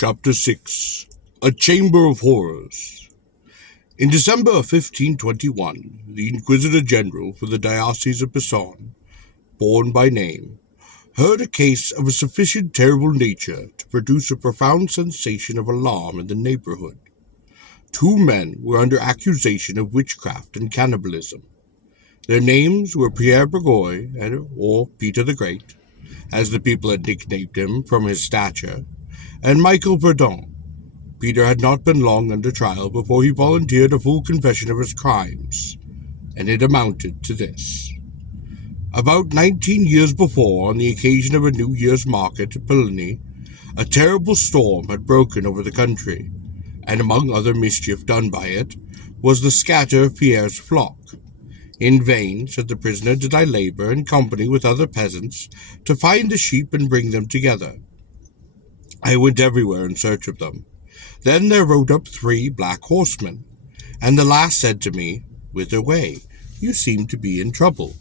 Chapter 6 A Chamber of Horrors. In December of 1521, the Inquisitor General for the Diocese of Pisan, born by name, heard a case of a sufficient terrible nature to produce a profound sensation of alarm in the neighborhood. 2 men were under accusation of witchcraft and cannibalism. Their names were Pierre Bourgoy, or Peter the Great, as the people had nicknamed him from his stature, and Michael Verdun. Peter had not been long under trial before he volunteered a full confession of his crimes, and it amounted to this. About 19 years before, on the occasion of a New Year's market at Pelligny, a terrible storm had broken over the country, and among other mischief done by it was the scatter of Pierre's flock. In vain, said the prisoner, did I labor in company with other peasants to find the sheep and bring them together. I went everywhere in search of them. Then there rode up 3 black horsemen, and the last said to me, "Whither way? You seem to be in trouble."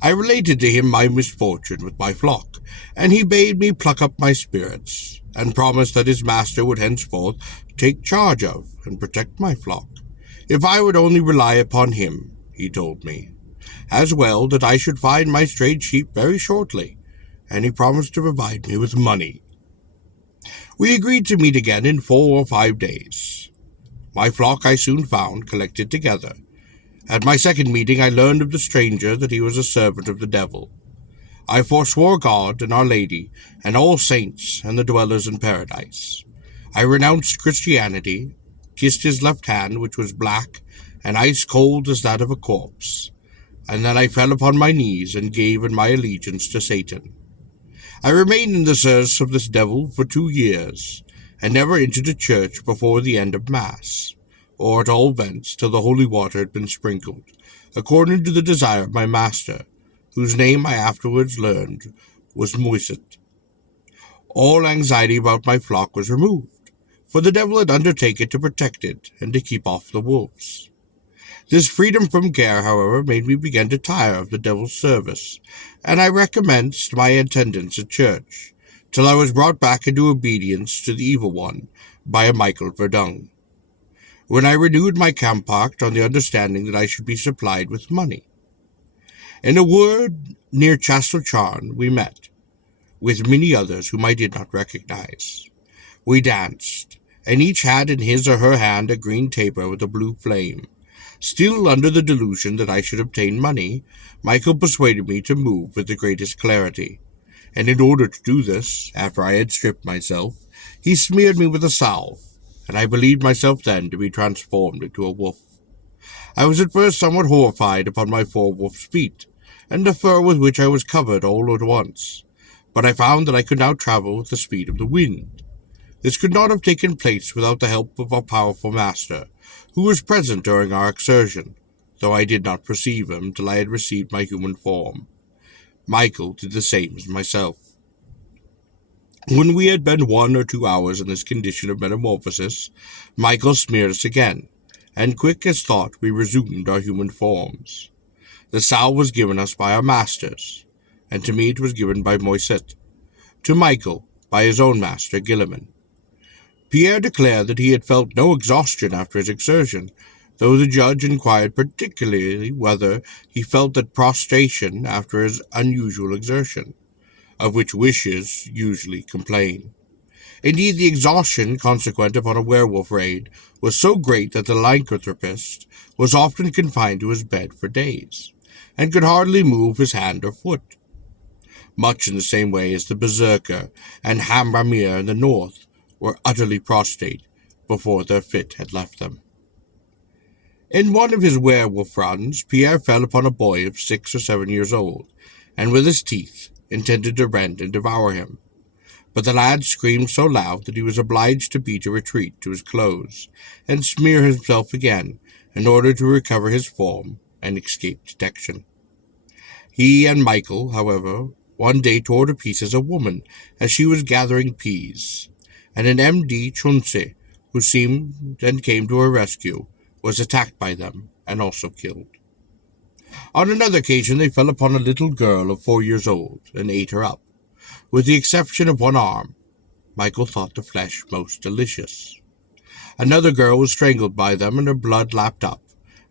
I related to him my misfortune with my flock, and he bade me pluck up my spirits, and promised that his master would henceforth take charge of and protect my flock, if I would only rely upon him, he told me, as well that I should find my strayed sheep very shortly, and he promised to provide me with money. We agreed to meet again in 4 or 5 days. My flock I soon found collected together. At my second meeting I learned of the stranger that he was a servant of the devil. I forswore God and Our Lady, and all saints and the dwellers in paradise. I renounced Christianity, kissed his left hand, which was black and ice-cold as that of a corpse, and then I fell upon my knees and gave in my allegiance to Satan. I remained in the service of this devil for 2 years, and never entered a church before the end of Mass, or at all events till the holy water had been sprinkled, according to the desire of my master, whose name I afterwards learned was Moiset. All anxiety about my flock was removed, for the devil had undertaken to protect it and to keep off the wolves. This freedom from care, however, made me begin to tire of the devil's service, and I recommenced my attendance at church, till I was brought back into obedience to the evil one by a Michael Verdun, when I renewed my compact on the understanding that I should be supplied with money. In a wood near Chastelcharn we met, with many others whom I did not recognize. We danced, and each had in his or her hand a green taper with a blue flame. Still under the delusion that I should obtain money, Michael persuaded me to move with the greatest clarity, and in order to do this, after I had stripped myself, he smeared me with a salve, and I believed myself then to be transformed into a wolf. I was at first somewhat horrified upon my 4 wolf's feet, and the fur with which I was covered all at once, but I found that I could now travel with the speed of the wind. This could not have taken place without the help of our powerful master, who was present during our excursion, though I did not perceive him till I had received my human form. Michael did the same as myself. When we had been 1 or 2 hours in this condition of metamorphosis, Michael smeared us again, and quick as thought we resumed our human forms. The salve was given us by our masters, and to me it was given by Moiset, to Michael by his own master Guillemin. Pierre declared that he had felt no exhaustion after his excursion, though the judge inquired particularly whether he felt that prostration after his unusual exertion, of which wishes usually complain. Indeed, the exhaustion consequent upon a werewolf raid was so great that the lycanthropist was often confined to his bed for days, and could hardly move his hand or foot, much in the same way as the berserker and Hamramir in the north were utterly prostrate before their fit had left them. In one of his werewolf runs, Pierre fell upon a boy of 6 or 7 years old, and with his teeth intended to rend and devour him. But the lad screamed so loud that he was obliged to beat a retreat to his clothes, and smear himself again, in order to recover his form and escape detection. He and Michael, however, one day tore to pieces a woman as she was gathering peas, and an M.D. Chunse, who seemed and came to her rescue, was attacked by them and also killed. On another occasion they fell upon a little girl of 4 years old and ate her up, with the exception of one arm. Michael thought the flesh most delicious. Another girl was strangled by them and her blood lapped up,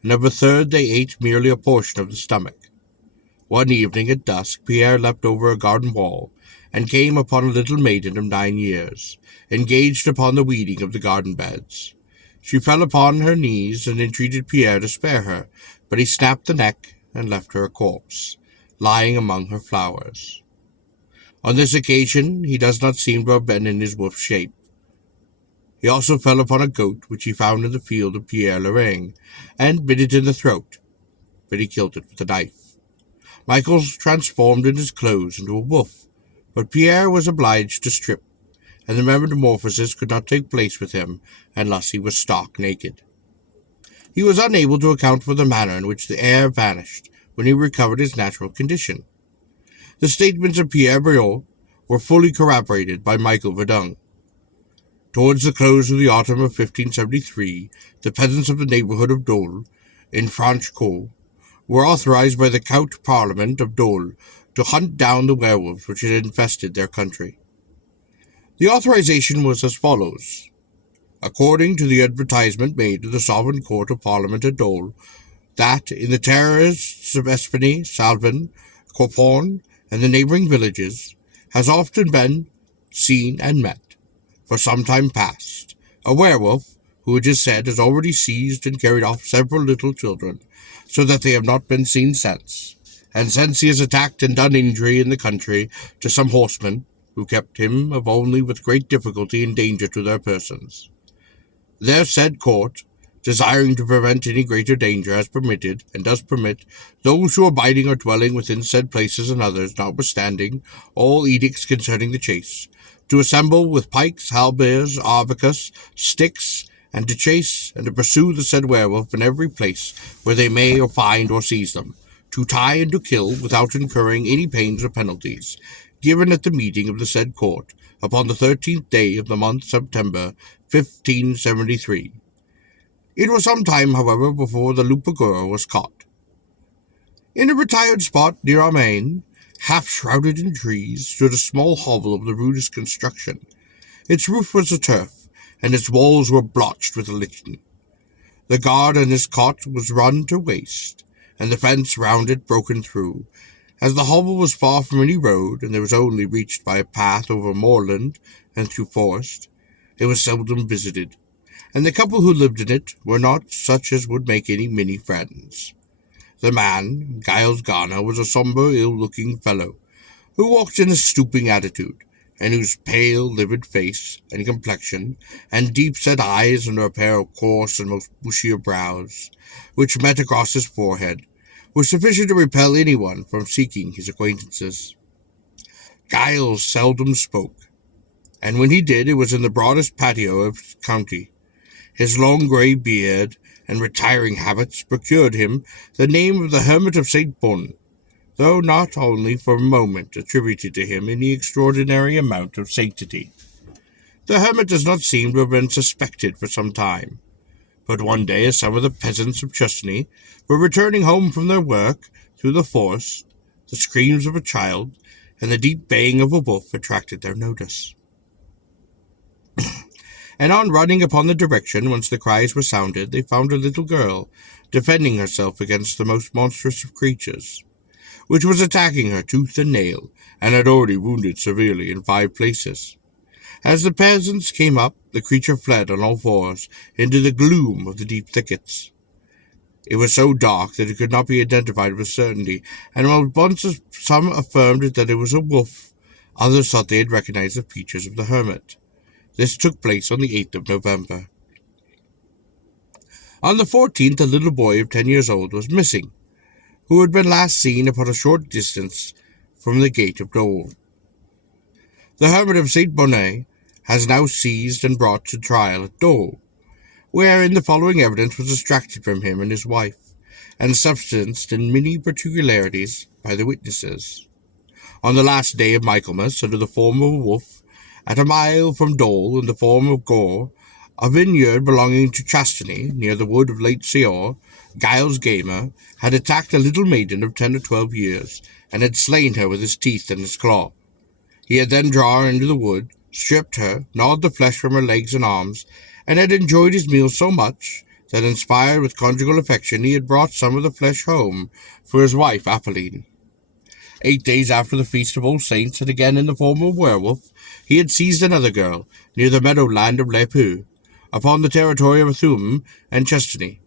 and of a third they ate merely a portion of the stomach. One evening at dusk, Pierre leapt over a garden wall, and came upon a little maiden of 9 years, engaged upon the weeding of the garden beds. She fell upon her knees and entreated Pierre to spare her, but he snapped the neck and left her a corpse, lying among her flowers. On this occasion he does not seem to have been in his wolf shape. He also fell upon a goat which he found in the field of Pierre Lorraine, and bit it in the throat, but he killed it with a knife. Michael transformed in his clothes into a wolf, but Pierre was obliged to strip, and the metamorphosis could not take place with him unless he was stark naked. He was unable to account for the manner in which the heir vanished when he recovered his natural condition. The statements of Pierre Briot were fully corroborated by Michael Verdun. Towards the close of the autumn of 1573, the peasants of the neighborhood of Dole, in Franche-Comté, were authorized by the Count Parliament of Dole to hunt down the werewolves which had infested their country. The authorization was as follows. According to the advertisement made to the Sovereign Court of Parliament at Dole, that in the terraces of Espany, Salvan, Coporn, and the neighboring villages, has often been seen and met, for some time past, a werewolf, who it is said has already seized and carried off several little children, so that they have not been seen since. And since he has attacked and done injury in the country to some horsemen, who kept him of only with great difficulty and danger to their persons. Their said court, desiring to prevent any greater danger, has permitted, and does permit, those who are abiding or dwelling within said places and others, notwithstanding all edicts concerning the chase, to assemble with pikes, halberds, arquebuses, sticks, and to chase and to pursue the said werewolf in every place where they may or find or seize them, to tie and to kill without incurring any pains or penalties, given at the meeting of the said court upon the 13th day of the month September 1573. It was some time, however, before the loup-garou was caught. In a retired spot near Amiens, half shrouded in trees, stood a small hovel of the rudest construction. Its roof was of turf, and its walls were blotched with lichen. The guard and his cot was run to waste, and the fence round it broken through. As the hovel was far from any road, and there was only reached by a path over moorland and through forest, it was seldom visited, and the couple who lived in it were not such as would make any many friends. The man, Giles Garner, was a sombre, ill-looking fellow, who walked in a stooping attitude, and whose pale, livid face and complexion, and deep-set eyes under a pair of coarse and most bushy brows, which met across his forehead, were sufficient to repel anyone from seeking his acquaintances. Giles seldom spoke, and when he did, it was in the broadest patio of his county. His long grey beard and retiring habits procured him the name of the Hermit of St. Bon, though not only for a moment attributed to him any extraordinary amount of sanctity. The hermit does not seem to have been suspected for some time, but one day as some of the peasants of Chustney were returning home from their work through the forest, the screams of a child and the deep baying of a wolf attracted their notice. And on running upon the direction whence the cries were sounded, they found a little girl defending herself against the most monstrous of creatures, which was attacking her tooth and nail, and had already wounded severely in 5 places. As the peasants came up, the creature fled on all fours into the gloom of the deep thickets. It was so dark that it could not be identified with certainty, and while once some affirmed that it was a wolf, others thought they had recognized the features of the hermit. This took place on the 8th of November. On the 14th, a little boy of 10 years old was missing, who had been last seen upon a short distance from the gate of Dole. The hermit of St. Bonnet has now seized and brought to trial at Dole, wherein the following evidence was extracted from him and his wife, and substanced in many particularities by the witnesses. On the last day of Michaelmas, under the form of a wolf, at a mile from Dole, in the form of Gore, a vineyard belonging to Chastany, near the wood of Lake Seor, Giles Gamer had attacked a little maiden of 10 or 12 years, and had slain her with his teeth and his claw. He had then drawn her into the wood, stripped her, gnawed the flesh from her legs and arms, and had enjoyed his meal so much that, inspired with conjugal affection, he had brought some of the flesh home for his wife Apolline. 8 days after the Feast of All Saints, and again in the form of a werewolf, he had seized another girl near the meadowland of Lepu, upon the territory of Thum and Chestany,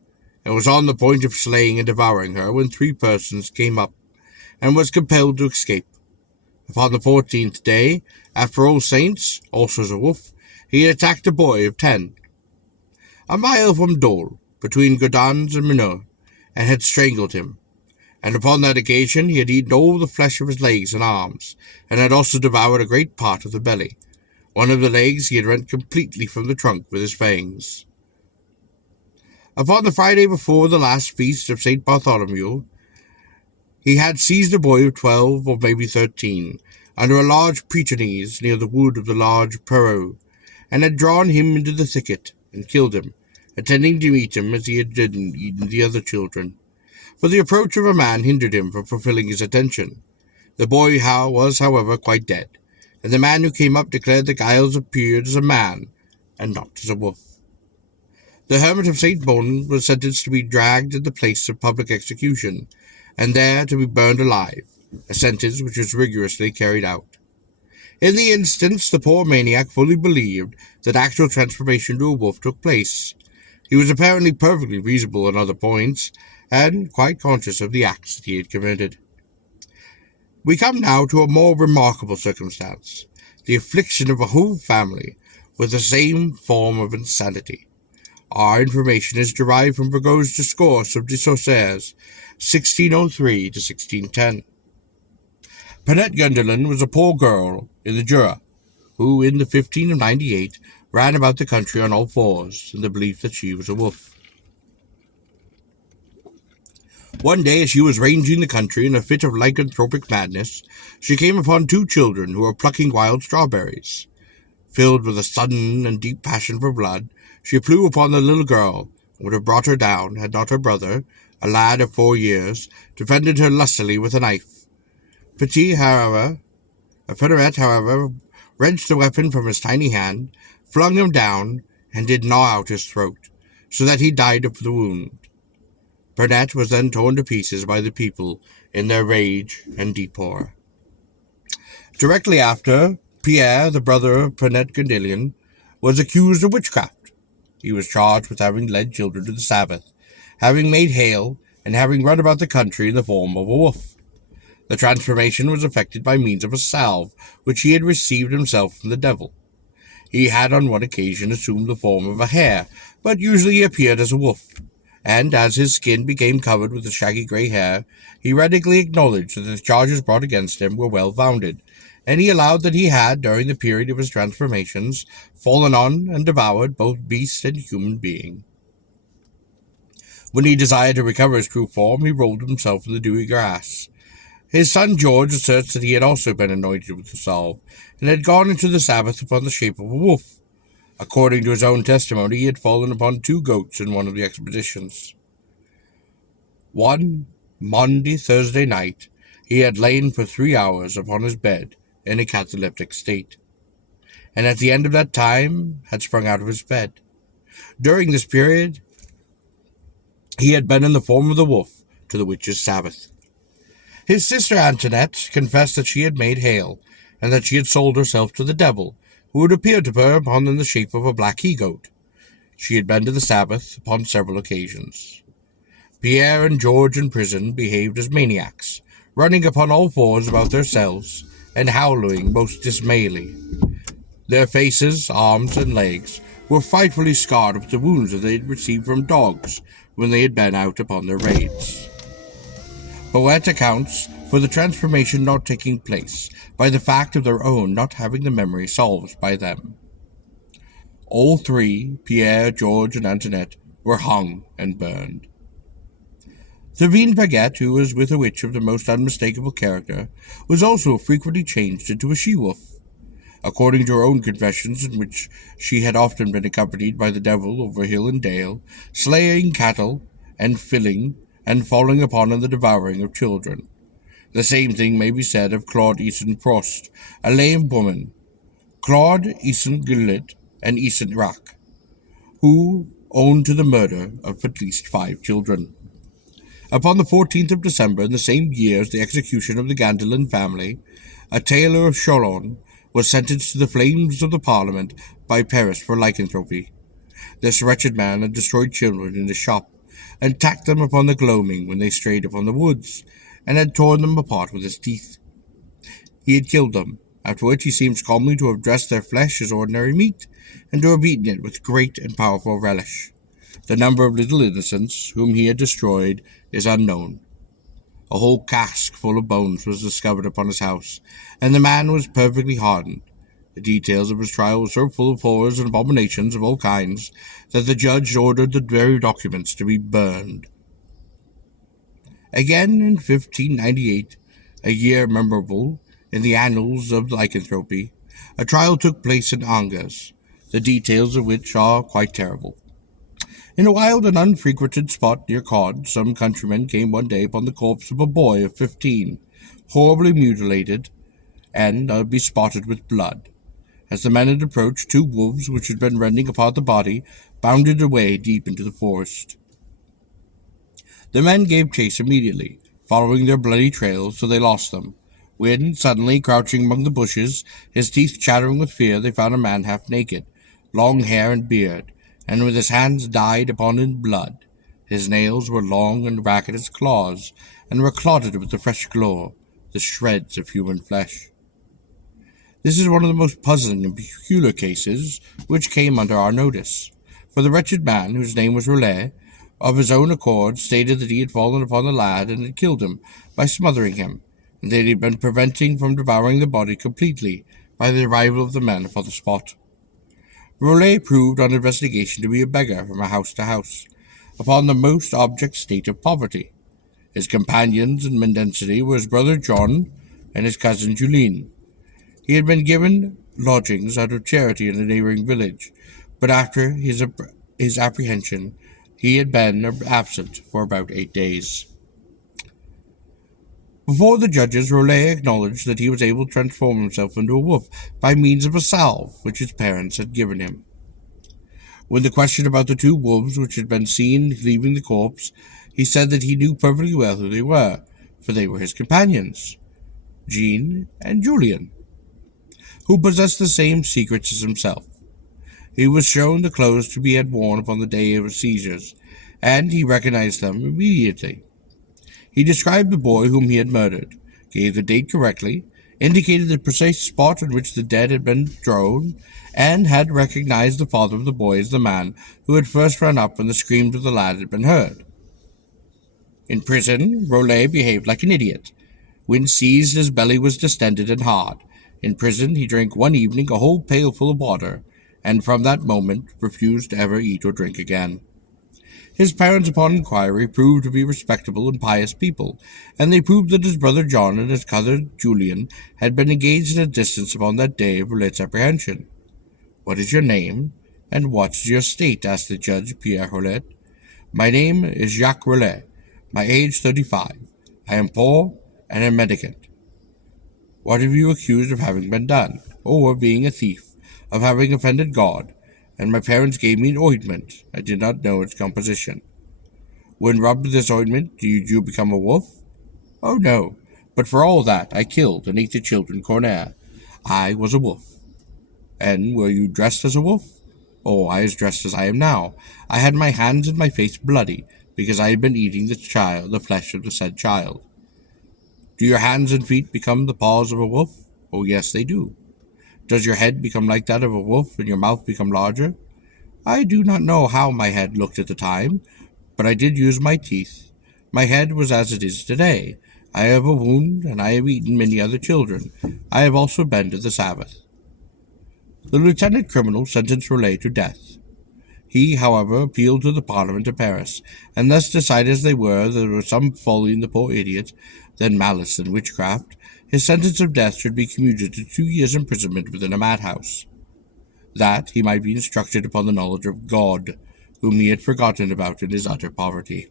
and was on the point of slaying and devouring her when 3 persons came up, and was compelled to escape. Upon the 14th day, after All Saints, also as a wolf, he had attacked a boy of 10, a mile from Dole, between Godans and Minot, and had strangled him. And upon that occasion he had eaten all the flesh of his legs and arms, and had also devoured a great part of the belly. One of the legs he had rent completely from the trunk with his fangs. Upon the Friday before the last feast of St. Bartholomew, he had seized a boy of 12 or maybe 13, under a large pretenise near the wood of the large Perot, and had drawn him into the thicket, and killed him, intending to eat him as he had eaten the other children. For the approach of a man hindered him from fulfilling his intention. The boy was, however, quite dead, and the man who came up declared that Giles appeared as a man, and not as a wolf. The hermit of St. Bon was sentenced to be dragged to the place of public execution, and there to be burned alive, a sentence which was rigorously carried out. In the instance, the poor maniac fully believed that actual transformation to a wolf took place. He was apparently perfectly reasonable on other points, and quite conscious of the acts that he had committed. We come now to a more remarkable circumstance, the affliction of a whole family with the same form of insanity. Our information is derived from Burgot's Discourse of de Sorceres, 1603 to 1610. Pernette Gundelin was a poor girl in the Jura, who in the 1598 ran about the country on all fours, in the belief that she was a wolf. One day, as she was ranging the country in a fit of lycanthropic madness, she came upon 2 children who were plucking wild strawberries. Filled with a sudden and deep passion for blood, she flew upon the little girl, and would have brought her down, had not her brother, a lad of 4 years, defended her lustily with a knife. Pernette, however, wrenched the weapon from his tiny hand, flung him down, and did gnaw out his throat, so that he died of the wound. Pernette was then torn to pieces by the people in their rage and deep horror. Directly after, Pierre, the brother of Pernette Gundelin, was accused of witchcraft. He was charged with having led children to the Sabbath, having made hail, and having run about the country in the form of a wolf. The transformation was effected by means of a salve which he had received himself from the devil. He had on one occasion assumed the form of a hare, but usually he appeared as a wolf, and as his skin became covered with the shaggy grey hair, he readily acknowledged that the charges brought against him were well founded, and he allowed that he had, during the period of his transformations, fallen on and devoured both beast and human being. When he desired to recover his true form, he rolled himself in the dewy grass. His son George asserts that he had also been anointed with the salve, and had gone into the Sabbath upon the shape of a wolf. According to his own testimony, he had fallen upon 2 goats in one of the expeditions. One Maundy Thursday night, he had lain for 3 hours upon his bed in a cataleptic state, and at the end of that time had sprung out of his bed. During this period, he had been in the form of the wolf to the witch's Sabbath. His sister Antoinette confessed that she had made hail, and that she had sold herself to the devil, who had appeared to her upon in the shape of a black he-goat. She had been to the Sabbath upon several occasions. Pierre and George in prison behaved as maniacs, running upon all fours about their cells, and howling most dismally. Their faces, arms, and legs were frightfully scarred with the wounds that they had received from dogs when they had been out upon their raids. Boet accounts for the transformation not taking place by the fact of their own not having the memory solved by them. All 3, Pierre, George, and Antoinette, were hung and burned. Sabine Baguette, who was with a witch of the most unmistakable character, was also frequently changed into a she-wolf. According to her own confessions, in which she had often been accompanied by the devil over hill and dale, slaying cattle, and filling, and falling upon and the devouring of children. The same thing may be said of Claude Easton Prost, a lame woman, Claude Eason Gillett and Eason Rack, who owned to the murder of at least 5 children. Upon the 14th of December in the same year as the execution of the Gandelin family, a tailor of Cholon was sentenced to the flames of the Parliament by Paris for lycanthropy. This wretched man had destroyed children in his shop, and attacked them upon the gloaming when they strayed upon the woods, and had torn them apart with his teeth. He had killed them, after which he seems calmly to have dressed their flesh as ordinary meat, and to have eaten it with great and powerful relish. The number of little innocents whom he had destroyed is unknown. A whole cask full of bones was discovered upon his house, and the man was perfectly hardened. The details of his trial were so full of horrors and abominations of all kinds that the judge ordered the very documents to be burned. Again, in 1598, a year memorable in the annals of lycanthropy, a trial took place in Angers, the details of which are quite terrible. In a wild and unfrequented spot near Cod, some countrymen came one day upon the corpse of a boy of 15, horribly mutilated and bespotted with blood. As the men had approached, 2 wolves, which had been rending apart the body, bounded away deep into the forest. The men gave chase immediately, following their bloody trails till they lost them, when, suddenly, crouching among the bushes, his teeth chattering with fear, they found a man half naked, long hair and beard, and with his hands dyed upon in blood. His nails were long and ragged as claws, and were clotted with the fresh gore, the shreds of human flesh. This is one of the most puzzling and peculiar cases which came under our notice, for the wretched man, whose name was Roulet, of his own accord stated that he had fallen upon the lad and had killed him by smothering him, and that he had been prevented from devouring the body completely by the arrival of the men upon the spot. Roulet proved on investigation to be a beggar from house to house, upon the most abject state of poverty. His companions in mendicity were his brother John and his cousin Julien. He had been given lodgings out of charity in a neighboring village, but after his apprehension he had been absent for about 8 days. Before the judges, Roulet acknowledged that he was able to transform himself into a wolf by means of a salve which his parents had given him. When the question about the 2 wolves which had been seen leaving the corpse, he said that he knew perfectly well who they were, for they were his companions, Jean and Julien, who possessed the same secrets as himself. He was shown the clothes he had worn upon the day of his seizures, and he recognized them immediately. He described the boy whom he had murdered, gave the date correctly, indicated the precise spot in which the dead had been thrown, and had recognized the father of the boy as the man who had first run up when the screams of the lad had been heard. In prison, Roulet behaved like an idiot. When seized, his belly was distended and hard. In prison, he drank one evening a whole pailful of water, and from that moment refused to ever eat or drink again. His parents, upon inquiry, proved to be respectable and pious people, and they proved that his brother John and his cousin Julien had been engaged at a distance upon that day of Roulet's apprehension. "What is your name, and what is your state?" asked the judge, Pierre Roulet. "My name is Jacques Roulet. My age 35. I am poor and a mendicant." "What have you accused of having been done?" "Oh, of being a thief, of having offended God, and my parents gave me an ointment. I did not know its composition." "When rubbed with this ointment, did you become a wolf?" "Oh, no, but for all that, I killed and ate the children corner. I was a wolf." "And were you dressed as a wolf?" "Oh, I was dressed as I am now. I had my hands and my face bloody, because I had been eating the flesh of the said child." "Do your hands and feet become the paws of a wolf?" "Oh, yes, they do." "Does your head become like that of a wolf, and your mouth become larger?" "I do not know how my head looked at the time, but I did use my teeth. My head was as it is today. I have a wound, and I have eaten many other children. I have also been to the Sabbath." The lieutenant criminal sentenced Roulet to death. He, however, appealed to the Parliament of Paris, and thus decided as they were that there was some folly in the poor idiot, then malice and witchcraft, his sentence of death should be commuted to 2 years' imprisonment within a madhouse, that he might be instructed upon the knowledge of God, whom he had forgotten about in his utter poverty.